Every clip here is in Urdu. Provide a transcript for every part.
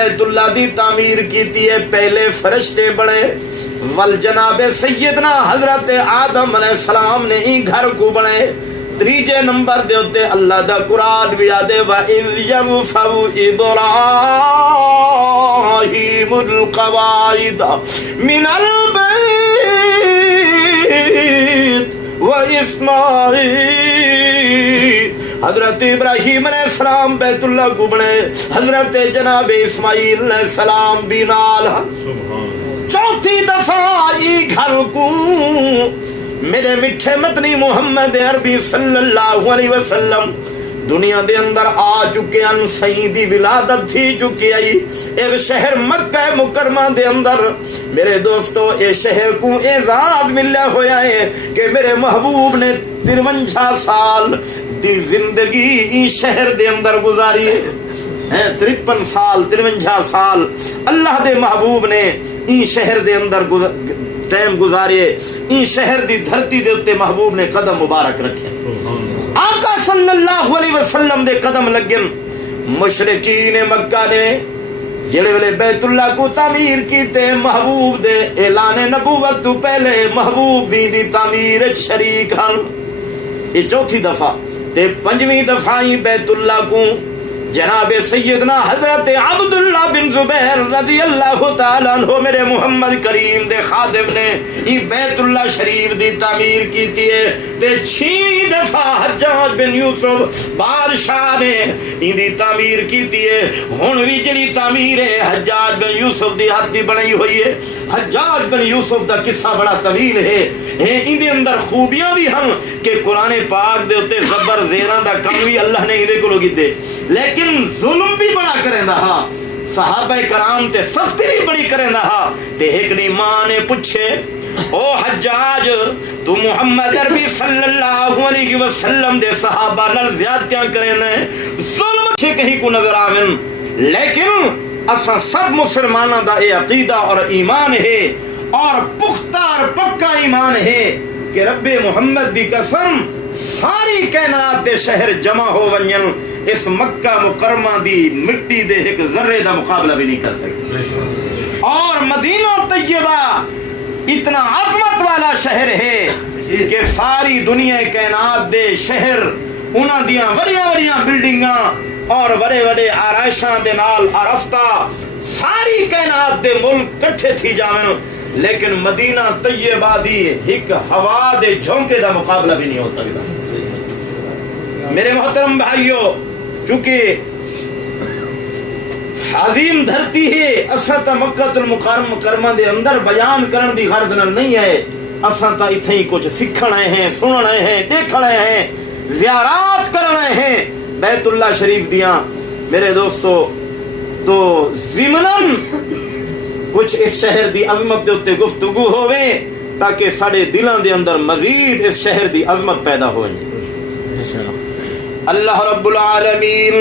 بیت اللہ دی تعمیر کیتی ہے پہلے فرشتے بڑے ول جناب سیدنا حضرت آدم علیہ السلام نے ہی گھر کو بڑے تیجے نمبر دے ہوتے اللہ دا قرآن بھی آدے وَإِذْ يَرْفَعُ إِبْرَاهِيمُ الْقَوَاعِدَ مِنَ الْبَيْتِ وَإِسْمَاعِيلُ حضرت ابراہیم علیہ السلام بیت اللہ کو بڑے حضرت جناب اسماعیل علیہ السلام بھی نال چوتھی دفعہ ای گھر کو میرے میٹھے مدنی محمد عربی صلی اللہ علیہ وسلم دنیا دے اندر آ چکے ہیں سیدی ولادت تھی چکی آئی اس شہر مکہ مکرمہ دے اندر میرے دوستو اس شہر کو اعزاز ملیا ہویا ہے کہ میرے محبوب نے 53 سال دی زندگی اس شہر دے اندر گزاری ہے 53 سال 53 سال اللہ دے محبوب نے اس شہر دے اندر ٹائم گزارے ان شہر دی دھرتی دے اتے محبوب نے قدم مبارک رکھے آقا صلی اللہ علیہ وسلم دے قدم لگن مشرکین مکہ نے جڑے ویلے بیت اللہ کو تعمیر کیتے محبوب دے اعلان نبوت تو پہلے محبوب بھی دی تعمیر شریک ہن یہ چوتھی دفعہ تے پنجویں دفعہ ہی بیت اللہ کو جناب سیدنا حضرت عبداللہ بن زبیر رضی اللہ تعالیٰ عنہ میرے محمد کریم دے خادم نے یہ بیت اللہ شریف دی تعمیر کیتی ہے تے 6 دفعہ حجاج بن یوسف بادشاہ نے ان دی تعمیر کیتی ہے ہن بھی جڑی تعمیر ہے حجاج بن یوسف دی ہاتھ دی بنائی ہوئی ہے حجاج بن یوسف دا قصہ بڑا طویل ہے ان دے اندر خوبیاں بھی ہیں کہ قرآن پاک دے اوتے زبر زیراں دا کم بھی اللہ نے ایدے کو لوگی دے لیکن ظلم بھی بڑا کریں دا ہاں صحابہ کرام تے سختی بھی بڑی کریں دا ہاں تے ایک نے ماں نے پوچھے او حجاج تو محمد عربی صلی اللہ علیہ وسلم دے صحابہ نال زیادتیاں کریں دے ظلم چھے کہیں کو نظر آویں لیکن اساں سب مسلمانہ دا اے عقیدہ اور ایمان ہے اور پختہ اور پکا ایمان ہے کہ رب محمد دی قسم ساری کائنات دے شہر جمع ہو ونجن اس مکہ مکرمہ دی مٹی دے ایک ذرے دا مقابلہ بھی نہیں کر سکتے اور مدینہ طیبہ اتنا عظمت والا شہر ہے کہ ساری دنیا کائنات دے شہر انہاں دیاں وڑیاں وڑیاں بلڈنگاں اور بڑے بڑے آرائشاں دے نال آرفتہ ساری کائنات دے ملک کٹھے تھی جاویں لیکن مدینہ طیبہ دی ایک ہوا دے جھونکے دا مقابلہ بھی نہیں ہو سکتا میرے محترم بھائیو چونکہ عظیم دھرتی ہے اساں تا مکہ المکرمہ دے اندر بیان کرن دی غرض نہیں ہے اساں تا اتھے ہی کچھ سکھن آئے ہیں سنن آئے ہیں دیکھن آئے ہیں زیارات کرن آئے ہیں بیت اللہ شریف دیاں میرے دوستو تو ضمناً کچھ اس شہر دی عظمت دے اتے گفتگو ہوئے تاکہ ساڑے دلاں دے اندر مزید اس شہر دی عظمت پیدا ہوئے اللہ رب العالمین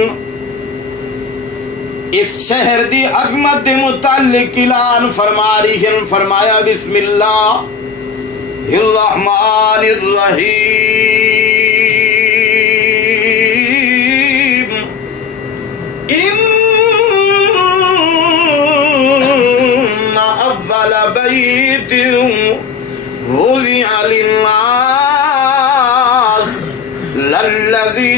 اس شہر دی عظمت دے متعلق اعلان فرما رہی ہیں فرمایا بسم اللہ الرحمن الرحیم ان اول بیت وضع للناس للذی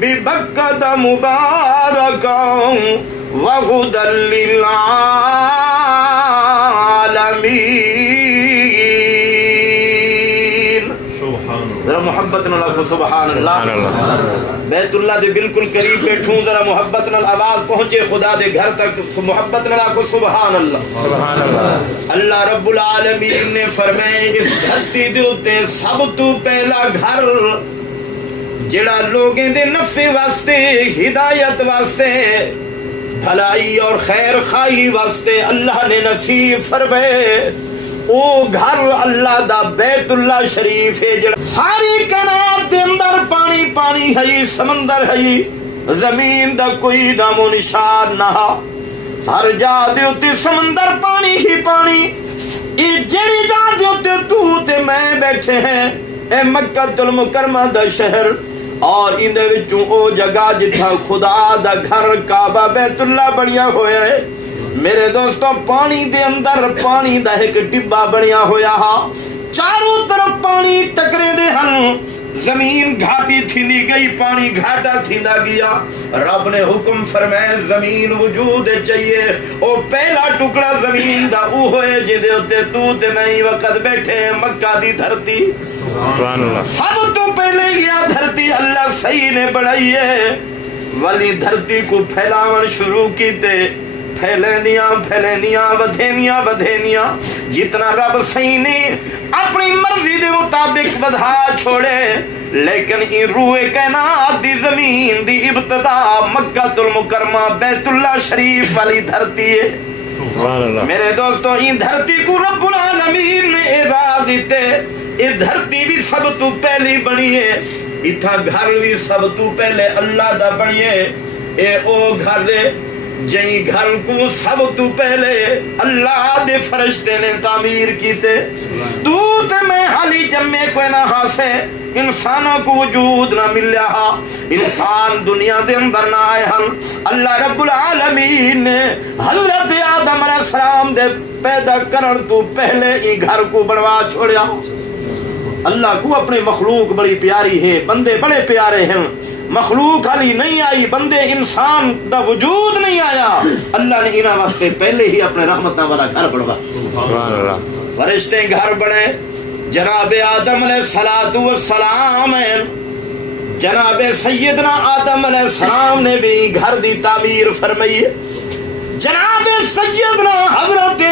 ببکۃ مبارکا وہدی للعالمین ذرا محبت نال سبحان اللہ بیت اللہ دے بالکل قریب بیٹھوں ذرا محبت نال آواز پہنچے خدا دے گھر تک محبت نال آکھو سبحان اللہ سبحان اللہ اللہ رب العالمین نے فرمائے اس دھرتی دے اوتے سب تو پہلا گھر جڑا لوگیں دے نفع واسطے ہدایت واسطے بھلائی اور خیر خواہی واسطے اللہ نے نصیب فرمائے او گھر اللہ دا بیت اللہ شریف ہے جڑا ساری کائنات دے اندر پانی پانی ہے سمندر ہے زمین دا کوئی نام و نشان نہ ہر جا دے اتے سمندر پانی ہی پانی اے جڑی جا دے اتے تو تے میں بیٹھے ہیں اے مکہ المکرمہ دا شہر اور اندے وچوں او جگہ جتھا خدا دا گھر کعبہ بیت اللہ بنیا ہویا ہے میرے دوستوں پانی دے اندر پانی دا ایک ٹبا بنیا ہویا ہا چاروں طرف پانی ٹکرے دے ہن زمین گھاٹی تھیندی گئی پانی گھاٹا تھیندا گیا رب نے حکم فرمایا زمین وجود چاہیے او پہلا ٹکڑا زمین دا او ہوئے جدے اتے تو تے میں وقت بیٹھے ہیں مکہ دی دھرتی سبحان اللہ سب تو پہلے یہ دھرتی اللہ صحیح نے بنائی ہے والی دھرتی کو پھیلاون شروع کیتے پھیلینیاں ودھینیاں جتنا رب صحیح نے اپنی مرضی دے مطابق بدھا چھوڑے لیکن ان روح کائنات دی زمین دی ابتدا مکہ المکرمہ بیت اللہ شریف والی دھرتی ہے میرے دوستوں ان دھرتی کو رب العالمین نے اعزاز دیتے یہ دھرتی بھی سب تو پہلی بنی ہے اتھا گھر بھی سب تو پہلے اللہ دا بنی ہے اے او گھر دے جئی گھر کو سب تو پہلے اللہ دے فرشتے نے تعمیر کیتے تو تے میں حالی جمعے کوئی نہ ہاسے انسانوں کو وجود نہ ملیا انسان دنیا دے اندر نہ آئے ہن اللہ رب العالمین نے حضرت آدم علیہ السلام دے پیدا کرن تو پہلے ہی گھر کو بنوا چھوڑیا اللہ کو اپنی مخلوق بڑی پیاری ہے بندے بڑے پیارے ہیں مخلوق علی نہیں آئی بندے انسان دا وجود نہیں آیا اللہ نے انہاں واسطے پہلے ہی اپنے رحمتاں والا گھر بنوا فرشتے گھر بنے جناب آدم علیہ السلام جناب سیدنا آدم علیہ السلام نے بھی گھر دی تعمیر فرمائی جناب سیدنا حضرت